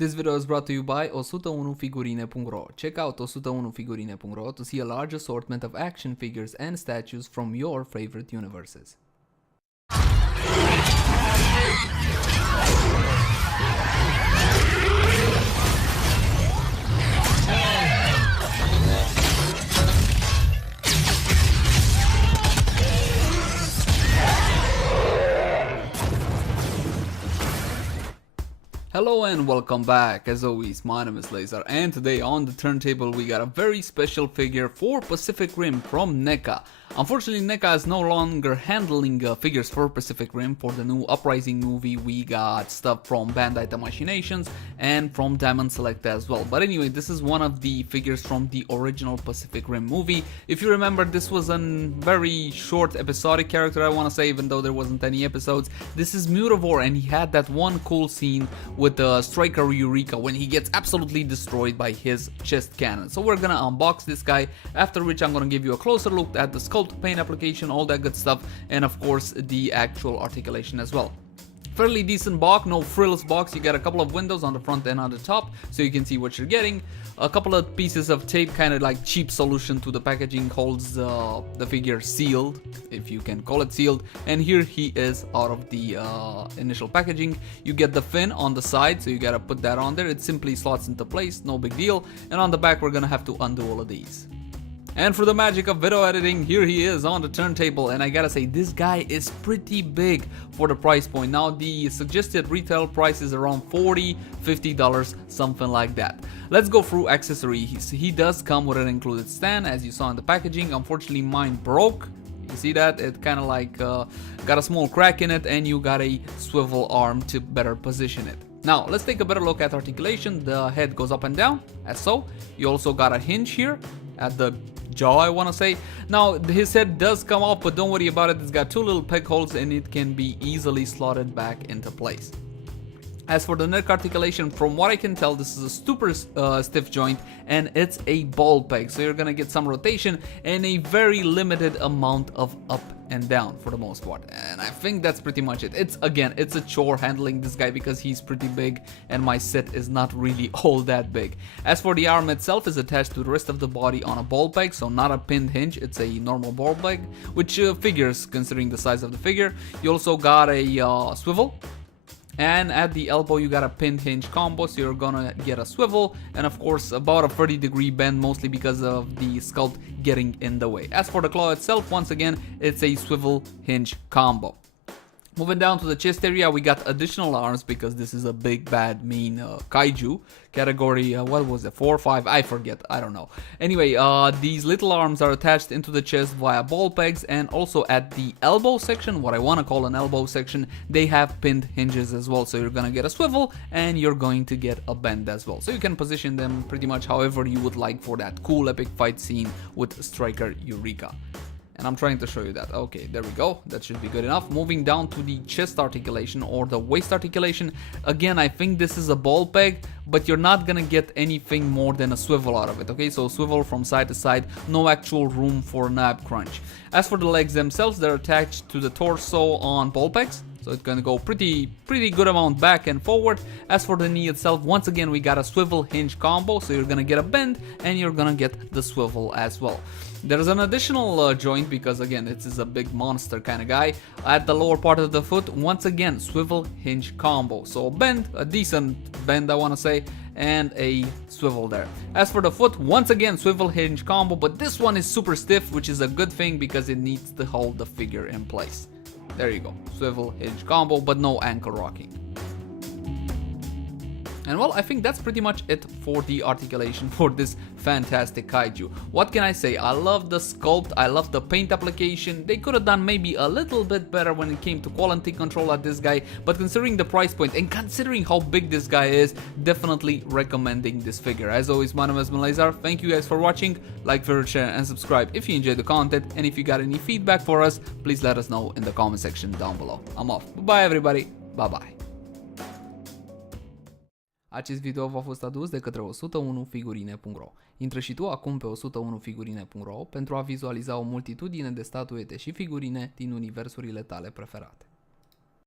This video is brought to you by 101figurine.ro. Check out 101figurine.ro to see a large assortment of action figures and statues from your favorite universes. Hello and welcome back. As always, my name is Laser, and today on the turntable we got a very special figure for Pacific Rim from Neca. Unfortunately, Neca is no longer handling figures for Pacific Rim. For the new Uprising movie, we got stuff from Bandai Machinations and from Diamond Select as well. But anyway, this is one of the figures from the original Pacific Rim movie. If you remember, this was a very short episodic character, I want to say, even though there wasn't any episodes. This is Mutavore, and he had that one cool scene with the Striker Eureka when he gets absolutely destroyed by his chest cannon. So we're gonna unbox this guy, after which I'm gonna give you a closer look at the sculpt, paint application, all that good stuff, and of course the actual articulation as well. Fairly decent box, no frills box. You got a couple of windows on the front and on the top, so you can see what you're getting. A couple of pieces of tape, kind of like cheap solution to the packaging, holds the figure sealed, if you can call it sealed. And here he is out of the initial packaging. You get the fin on the side, so you gotta put that on there. It simply slots into place, no big deal. And on the back, we're gonna have to undo all of these. And for the magic of video editing, here he is on the turntable, and I gotta say, this guy is pretty big for the price point. Now, the suggested retail price is around $40–50, something like that. Let's go through accessories. He does come with an included stand, as you saw in the packaging. Unfortunately, mine broke. You see that? It kind of like got a small crack in it, and you got a swivel arm to better position it. Now, let's take a better look at articulation. The head goes up and down, as so. You also got a hinge here at the jaw, I want to say. Now, his head does come off, but don't worry about it. It's got two little peg holes, and it can be easily slotted back into place. As for the neck articulation, from what I can tell, this is a super stiff joint, and it's a ball peg, so you're gonna get some rotation and a very limited amount of up and down for the most part. And I think that's pretty much it. It's a chore handling this guy because he's pretty big, and my set is not really all that big. As for the arm itself, is attached to the rest of the body on a ball peg, so not a pinned hinge. It's a normal ball peg, which figures considering the size of the figure. You also got a swivel. And at the elbow, you got a pinned hinge combo, so you're gonna get a swivel, and of course about a 30-degree bend, mostly because of the sculpt getting in the way. As for the claw itself, once again, it's a swivel hinge combo. Moving down to the chest area, we got additional arms because this is a big, bad, mean kaiju. Category, what was it, 4 or 5? I forget, I don't know. Anyway, these little arms are attached into the chest via ball pegs, and also at the elbow section, what I want to call an elbow section, they have pinned hinges as well. So you're gonna get a swivel, and you're going to get a bend as well. So you can position them pretty much however you would like for that cool epic fight scene with Striker Eureka. And I'm trying to show you that. Okay, there we go. That should be good enough. Moving down to the chest articulation or the waist articulation. Again, I think this is a ball peg, but you're not gonna get anything more than a swivel out of it. Okay, so swivel from side to side, no actual room for nab crunch. As for the legs themselves, they're attached to the torso on ball pegs. So it's gonna go pretty good amount back and forward. As for the knee itself, once again, we got a swivel hinge combo, so you're gonna get a bend and you're gonna get the swivel as well. There's an additional joint because again, this is a big monster kind of guy. At the lower part of the foot, once again, swivel hinge combo. So a bend, a decent bend I want to say, and a swivel there. As for the foot, once again, swivel hinge combo, but this one is super stiff, which is a good thing because it needs to hold the figure in place. There you go, swivel hinge combo, but no ankle rocking. And well, I think that's pretty much it for the articulation for this fantastic kaiju. What can I say? I love the sculpt, I love the paint application. They could have done maybe a little bit better when it came to quality control at this guy, but considering the price point and considering how big this guy is, definitely recommending this figure. As always, my name is Laser. Thank you guys for watching. Like, favorite, share, and subscribe if you enjoyed the content. And if you got any feedback for us, please let us know in the comment section down below. I'm off. Bye everybody. Bye bye. Acest video v-a fost adus de către 101figurine.ro. Intră și tu acum pe 101figurine.ro pentru a vizualiza o multitudine de statuete și figurine din universurile tale preferate.